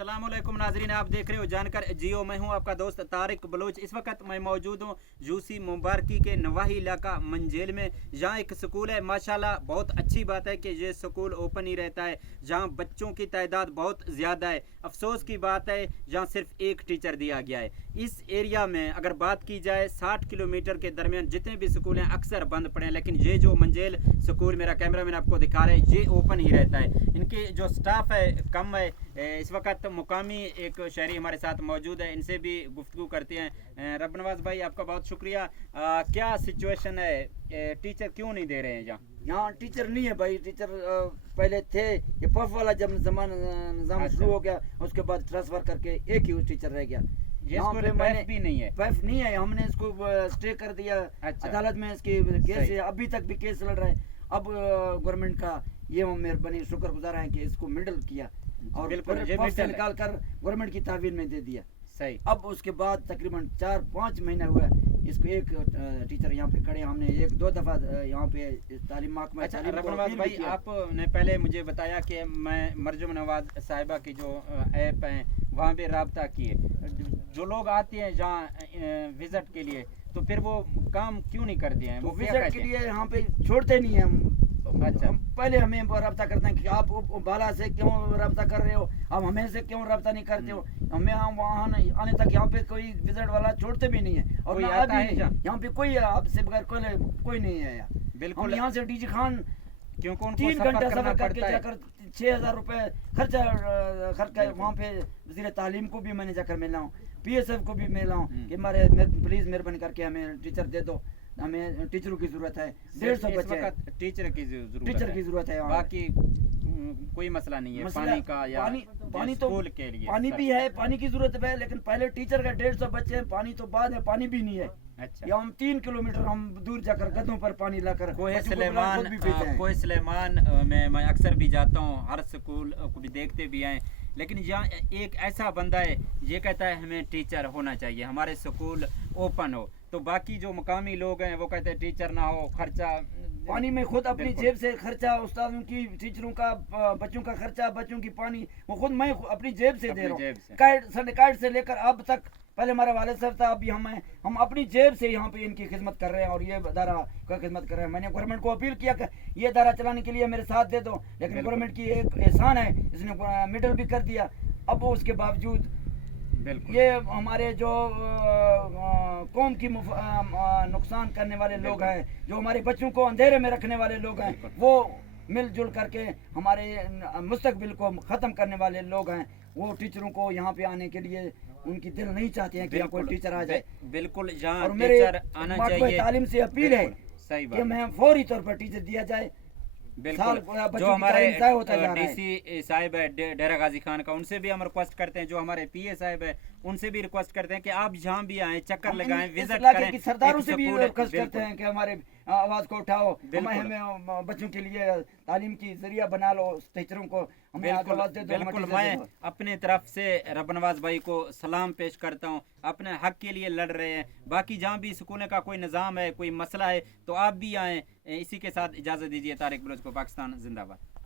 अस्सलाम वालेकुम नाजरीन, आप देख रहे हो जानकर जियो। मैं हूं आपका दोस्त तारिक बलोच। इस वक्त मैं मौजूद हूं यूसी मुबारकी के नवाही इलाका मंजेल में। जहां एक स्कूल है, माशाल्लाह बहुत अच्छी बात है कि ये स्कूल ओपन ही रहता है, जहां बच्चों की तादाद बहुत ज़्यादा है। अफसोस की बात है जहां सिर्फ एक टीचर दिया गया है। इस एरिया में अगर बात की जाए 60 किलोमीटर के दरमियान जितने भी स्कूल हैं अक्सर बंद पड़े हैं, लेकिन ये जो मंजेल स्कूल मेरा कैमरामैन आपको दिखा रहे हैं ये ओपन ही रहता है। इनके जो स्टाफ है कम है। इस वक्त मुकामी एक शहरी हमारे साथ मौजूद है, इनसे भी गुफ्तगू करते हैं। रब नवाज भाई, आपका बहुत शुक्रिया। क्या सिचुएशन है, टीचर क्यों नहीं दे रहे हैं यहाँ? यहाँ टीचर नहीं है भाई। टीचर पहले थे, ये पफ वाला जब निज़ाम अच्छा। शुरू हो गया उसके बाद ट्रांसफर करके एक ही टीचर रह गया। यहाँ पे मैंने भी नहीं है, पैफ नहीं है, हमने इसको स्टे कर दिया। अच्छा। अदालत में इसकी केस है, अभी तक भी केस लड़ रहा है। अब गवर्नमेंट का ये मेहरबानी शुक्रगुजार है कि इसको मिडल किया और बिल्कुल, ये पफ से middle है। निकाल कर गवर्नमेंट की तहवील में दे दिया। सही। अब उसके बाद तकरीबन 4-5 महीने हुए इसको एक टीचर यहाँ पे खड़े। हमने 1-2 दफ़ा यहाँ पे तालीम महकमा अच्छा तालीम को रब नवाज अपील भाई, भी किया। आपने पहले मुझे बताया कि मैं मरजुम नवाज साहिबा की जो ऐप है वहाँ पे रब्ता किए। जो लोग आते हैं जहाँ विजिट के लिए, तो फिर वो काम क्यों नहीं करते हैं? तो वो क्या विजिट के कहते हैं? लिए यहाँ पे छोड़ते नहीं है हम। अच्छा। हम पहले हमें रब्ता करते हैं कि आप बाला से क्यों रब्ता कर रहे हो, आप हमें से क्यों रब्ता नहीं करते हो। हमें हम वहाँ आने तक यहाँ पे कोई विजिट वाला छोड़ते भी नहीं है और कोई ना आता अभी है क्या? यहाँ पे कोई आपसे बगैर कोई नहीं है यार। बिल्कुल। हम यहाँ से डीजी खान क्योंकि उनको 3 सफर घंटा करना सफर करके पड़ता है। जाकर 6,000 रुपए खर्चा वहाँ पे वज़ीर तालीम को भी मैंने जाकर मिला हूँ, PSF को भी मिला हूँ कि प्लीज मेहरबानी करके हमें टीचर दे दो, हमें टीचरों की जरूरत है। 150 बच्चे हैं, टीचर की जरूरत है यहाँ। बाकी कोई मसला नहीं है मसला पानी का या पानी तो स्कूल के लिए। पानी भी है, पानी की जरूरत है, लेकिन पहले टीचर का 150 बच्चे हैं, पानी तो बाद है, पानी भी नहीं है। अच्छा। या हम 3 किलोमीटर हम दूर जाकर गधों पर पानी लाकर कोहे बच्चों को बुला खुद भी पीते हैं। कोहे सुलेमान में मैं अक्सर भी जाता हूँ, हर स्कूल को भी देखते भी हैं, लेकिन यहाँ एक ऐसा बंदा है ये कहता है हमें टीचर होना चाहिए, हमारे स्कूल ओपन हो। तो बाकी जो मुकामी लोग हैं वो कहते हैं टीचर ना हो, खर्चा पानी में खुद अपनी बिल्कुल। जेब से खर्चा, उस्तादों की, टीचरों का, बच्चों का खर्चा, बच्चों की पानी वो खुद मैं अपनी जेब से दे अपनी रहा जेब हूँ। से। संडे से लेकर अब तक, पहले हमारा वालिद साहब था, अभी हम अपनी जेब से यहाँ पे इनकी खिदमत कर रहे हैं और ये अदारा का खिदमत कर रहे हैं। मैंने गवर्नमेंट को अपील किया कि ये अदारा चलाने के लिए मेरे साथ दे दो, लेकिन गवर्नमेंट की एक एहसान है, इसने मिडल भी कर दिया। अब उसके बावजूद बिल्कुल ये हमारे जो कौम की नुकसान करने वाले लोग हैं, जो हमारे बच्चों को अंधेरे में रखने वाले लोग हैं, वो मिलजुल करके हमारे मुस्तकबिल को ख़त्म करने वाले लोग हैं। वो टीचरों को यहाँ पे आने के लिए उनकी दिल नहीं चाहते हैं कि यहाँ कोई टीचर आ जाए। बिल्कुल यहाँ और मेरे टीचर आना चाहिए। तालीम से अपील है सही कि बात। हमें फौरी तौर पर टीचर दिया जाए। बिल्कुल। बच्चों जो की हमारे तालीम ज़ाया होता जा रहा है। DC साहिब है डेरा गाजी खान का, उनसे भी हम रिक्वेस्ट करते हैं। जो हमारे PA साहिब है उनसे भी रिक्वेस्ट करते हैं कि आप जहाँ भी आए चक्कर लगाएं, विजिट करें। सरदारों से भी एक रिक्वेस्ट स्कूल- करते हैं कि हमारे आवाज को उठाओ, बिल्कुल। हमें बच्चों के लिए तालीम की जरिया बना लो, टीचरों को हमें बिल्कुल आवाज दे दो, हमें बिल्कुल। टीचर दे मैं दो। अपने तरफ से रब नवाज भाई को सलाम पेश करता हूँ, अपने हक के लिए लड़ रहे हैं। बाकी जहाँ भी स्कूल का कोई निज़ाम है, कोई मसला है, तो आप भी आएँ। इसी के साथ इजाज़त दीजिए। तारिक बलोच को पाकिस्तान जिंदाबाद।